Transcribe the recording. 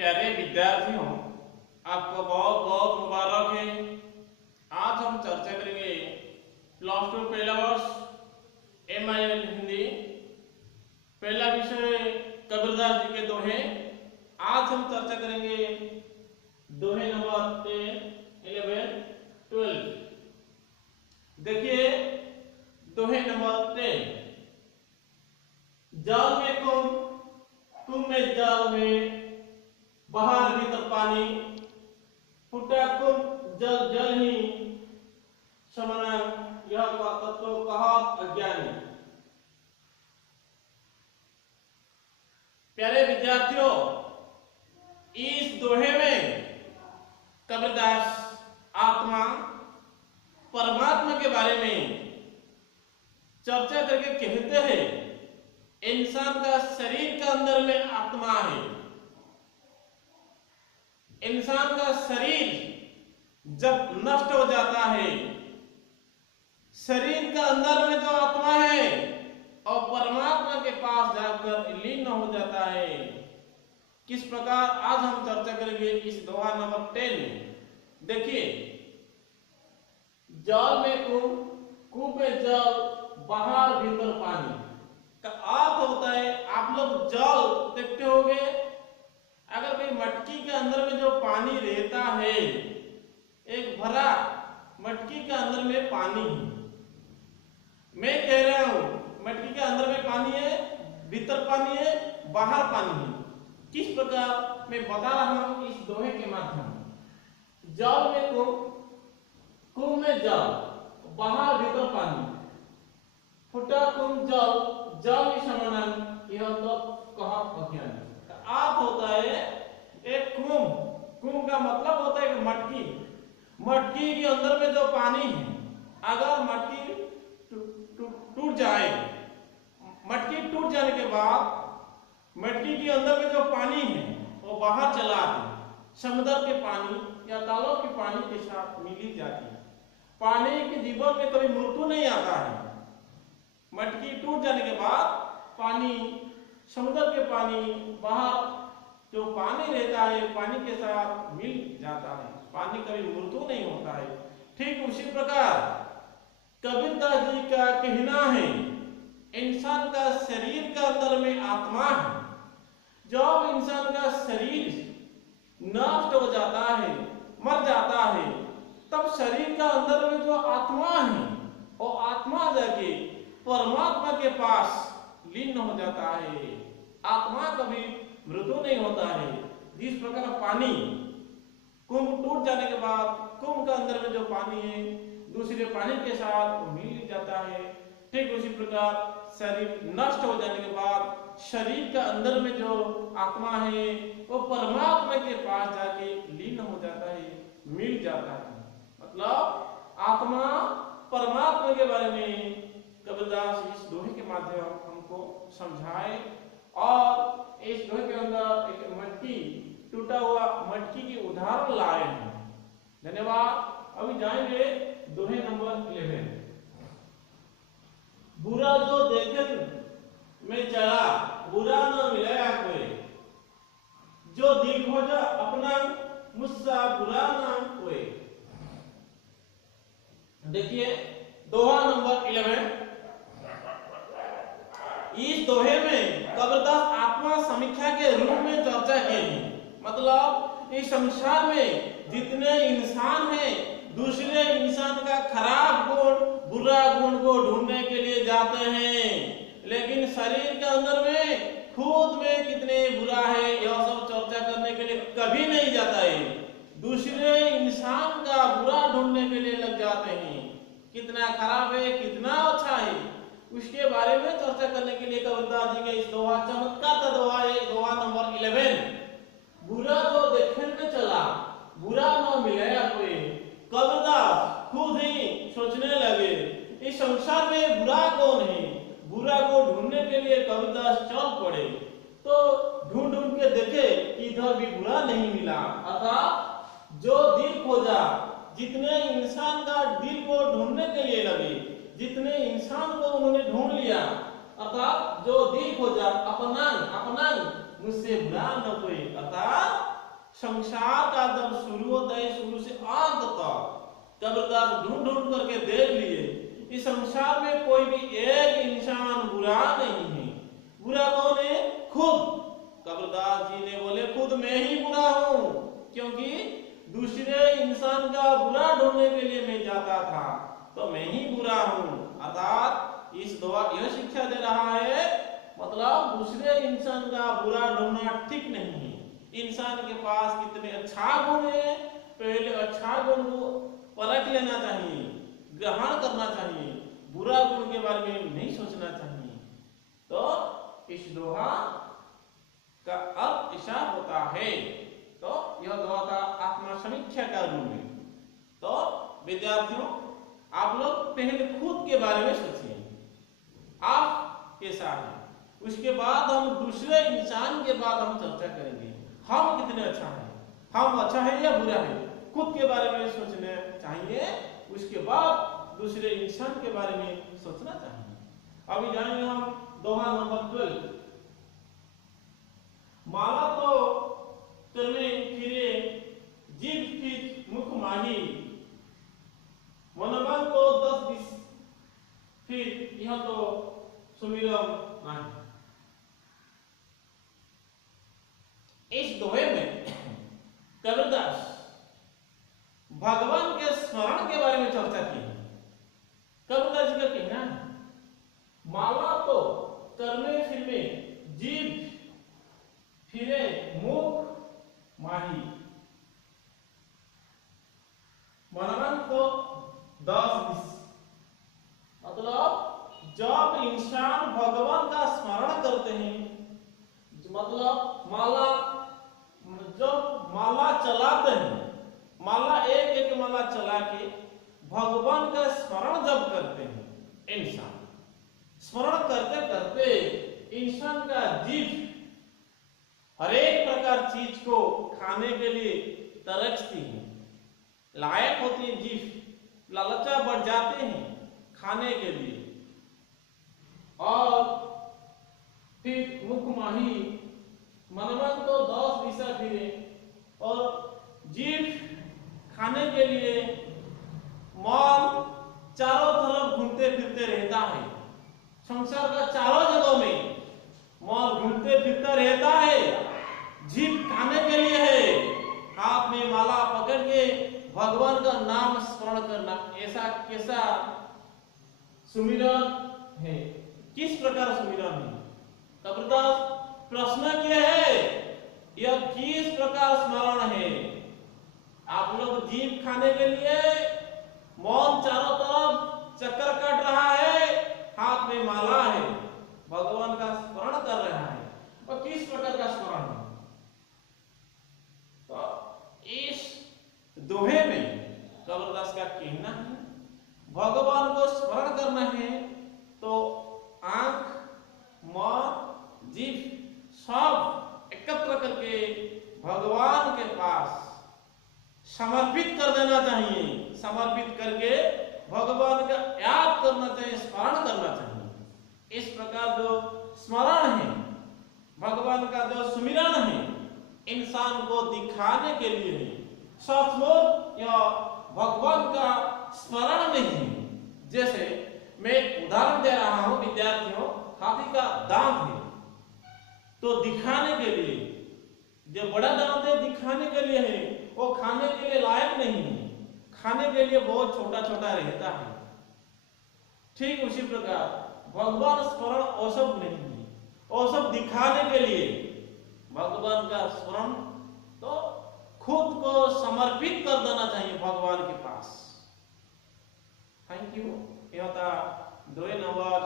प्यारे विद्यार्थियों, आपको बहुत बहुत मुबारक है। आज हम चर्चा करेंगे प्लस टू पहला वर्ष MIL हिंदी, पहला विषय कबीरदास जी के दोहे। आज हम चर्चा करेंगे दोहे नंबर 10, 11, 12। देखिए दोहे नंबर 10। जाल में कुम में जाल में, बाहर भीतर पानी, फूटा कुम जल जल ही, समना यह तत्व कहा अज्ञानी। प्यारे विद्यार्थियों, इस दोहे में कबीरदास आत्मा परमात्मा के बारे में चर्चा करके कहते हैं, इंसान का शरीर का अंदर में आत्मा है। इंसान का शरीर जब नष्ट हो जाता है, शरीर का अंदर में जो आत्मा है और परमात्मा के पास जाकर लीन हो जाता है। किस प्रकार आज हम चर्चा करेंगे इस दोहा नंबर 10 में। देखिए, जल में कुम में जल, बाहर भीतर पानी का अर्थ होता है, आप लोग जल देखते होंगे, अगर कोई मटकी के अंदर में जो पानी रहता है, एक भरा मटकी के अंदर में पानी है। मैं कह रहा हूं मटकी के अंदर में पानी है, भीतर पानी है, बाहर पानी है। किस प्रकार मैं बता रहा हूं इस दोहे के माध्यम। जल में कुम में जल, बाहर भीतर पानी, फुटा कुम जल जल समानन, यह तो कहा अज्ञान। अर्थ होता है एक कुम का मतलब होता है एक मटकी। मटकी के अंदर में जो पानी है, अगर मटकी टूट जाए, मटकी टूट जाने के बाद मटकी के अंदर में जो पानी है वो बाहर चला है, समुद्र के पानी या तालाब के पानी के साथ मिली जाती है। पानी के जीवन में कभी मृत्यु नहीं आता है। मटकी टूट जाने के बाद पानी, समुद्र के पानी, बाहर जो पानी रहता है पानी के साथ मिल जाता है, पानी कभी मृत्यु नहीं होता है। ठीक उसी प्रकार कबीरदास जी का कहना है, इंसान का शरीर का अंदर में आत्मा है। जब इंसान का शरीर नष्ट हो जाता है, मर जाता है, तब शरीर का अंदर में जो आत्मा है वो आत्मा जाके परमात्मा के पास लीन हो जाता है। आत्मा कभी मृत्यु नहीं होता है। जिस प्रकार पानी कुंभ टूट जाने के बाद कुंभ का अंदर में जो पानी है दूसरे पानी के साथ मिल जाता है, ठीक उसी प्रकार शरीर नष्ट हो जाने के बाद शरीर का अंदर में जो आत्मा है वो परमात्मा के पास जाके लीन हो जाता है, मिल जाता है। मतलब आत्मा परमात्मा के बारे में कबीरदास इस दोहे के माध्यम हमको समझाए, और इस दोहे के अंदर एक मटकी, टूटा हुआ मटकी की उदाहरण लाए हैं। धन्यवाद। अभी जाएंगे दोहे नंबर 11। बुरा जो देखन में चला, बुरा न मिलाया कोई, जो दिल खोजा अपना मुझसा बुरा ना कोई। देखिए दोहा नंबर 11। इस दोहे में कबीरदास आत्मा समीक्षा के रूप में चर्चा की। मतलब इस संसार में जितने इंसान हैं, दूसरे इंसान का खराब गुण, बुरा गुण को ढूंढने के लिए जाते हैं, लेकिन शरीर के अंदर में खुद में कितने बुरा है यह सब चर्चा करने के लिए कभी नहीं जाता है। दूसरे इंसान का बुरा ढूंढने के लिए लग जाते हैं, कितना खराब है, कितना अच्छा है, उसके बारे में चर्चा करने के लिए कबीरदास जी का इस दोहा, चमत्कार का दोहा है, दोहा नंबर 11। बुरा जो देखने में चला, बुरा न मिलाया कोई। कबीरदास खुद ही सोचने लगे इस संसार में बुरा कौन है। बुरा को ढूंढने के लिए कबीरदास चल पड़े, तो ढूंढ ढूंढ के देखे कि इधर भी बुरा नहीं मिला। अर्थात जो दिल खोजा, जितने इंसान का दिल को ढूंढने के लिए लगे, जितने इंसान को उन्होंने ढूंढ लिया, अर्थात जो दिल खोजा अपना मुझसे बुरा न कोई, अर्थात संसार का जब शुरू होता है, शुरू से अंत तक कबीरदास ढूंढ ढूंढ करके देख लिए, इस संसार में कोई भी एक इंसान बुरा नहीं है। बुरा कौन है? खुद। कबीरदास जी ने बोले खुद मैं ही बुरा हूं, क्योंकि दूसरे इंसान का बुरा ढूंढने के लिए मैं जाता था, तो मैं ही बुरा हूं। अर्थात इस दुआ यह शिक्षा दे रहा है, मतलब दूसरे इंसान का बुरा ढूंढना ठीक नहीं है। इंसान के पास कितने अच्छा गुण है, पहले अच्छा गुण को परख लेना चाहिए, ग्रहण करना चाहिए, बुरा गुण के बारे में नहीं सोचना चाहिए। तो इस दोहा का अर्थ ऐसा होता है। तो यह दोहा का आत्मा समीक्षा का रूप है। तो विद्यार्थियों, आप लोग पहले खुद के बारे में सोचिए, आप कैसा है, उसके बाद हम दूसरे इंसान के बाद हम चर्चा करेंगे हम कितने अच्छा हैं, हम अच्छा है या बुरा है। खुद के बारे में सोचना चाहिए, उसके बाद दूसरे इंसान के बारे में सोचना चाहिए। अभी जानेंगे हम दोहा नंबर 12। माला तो तने फिरे जीव की मुख माही, मनमन तो 10-20 फिर यह तो सुमिरन नहीं। इस दोहे में कबीरदास भगवान के स्मरण के बारे में चर्चा की है। कबीरदास जी का कहना है, माला तो कर्मे फिरे जीव फिरे मुख माही, मनमन तो 10-20। मतलब जब इंसान भगवान का स्मरण करते हैं, मतलब माला, जब माला चलाते हैं, माला एक एक माला चला के भगवान का स्मरण जब करते हैं, इंसान स्मरण करते करते इंसान का जीभ हर एक प्रकार चीज को खाने के लिए तरसती है, लायक होती है, जीभ लालचा बढ़ जाते हैं खाने के लिए। और फिर मुख माही, मनमन तो 10 दिशा फिरे, और जीभ खाने के लिए मन चारों तरफ घूमते फिरते रहता है। संसार का चारों जगहों में मन घूमते फिरता रहता है। जीभ खाने के लिए है, हाथ में माला पकड़ के भगवान का नाम स्मरण करना, ऐसा कैसा सुमिरन है, किस प्रकार सुमिरन है। कबीरदास प्रश्न क्या है, यह किस प्रकार स्मरण है। आप लोग जीभ खाने के लिए मौन चारों तरफ चक्कर काट रहा है, हाथ में माला है, भगवान का स्मरण कर रहा है, और किस प्रकार का स्मरण है। तो इस दोहे में कबीरदास का कहना है, भगवान को स्मरण करना है तो आंख, मन, जीभ सब एकत्र करके भगवान के पास समर्पित कर देना चाहिए। समर्पित करके भगवान का याद करना चाहिए, स्मरण करना चाहिए। इस प्रकार जो स्मरण है, भगवान का जो सुमिरन है, इंसान को दिखाने के लिए है। सचमुच यह भगवान का स्मरण नहीं है। जैसे मैं उदाहरण दे रहा हूं विद्यार्थियों, हाथी का दांत है तो दिखाने के लिए, जो बड़ा दांत है दिखाने के लिए है, वो खाने के लिए लायक नहीं है, खाने के लिए बहुत छोटा छोटा रहता है। ठीक उसी प्रकार भगवान स्मरण वो सब नहीं है, वो सब दिखाने के लिए। भगवान का स्मरण तो खुद को समर्पित कर देना चाहिए भगवान के पास। Thank you. यह था 2 नंबर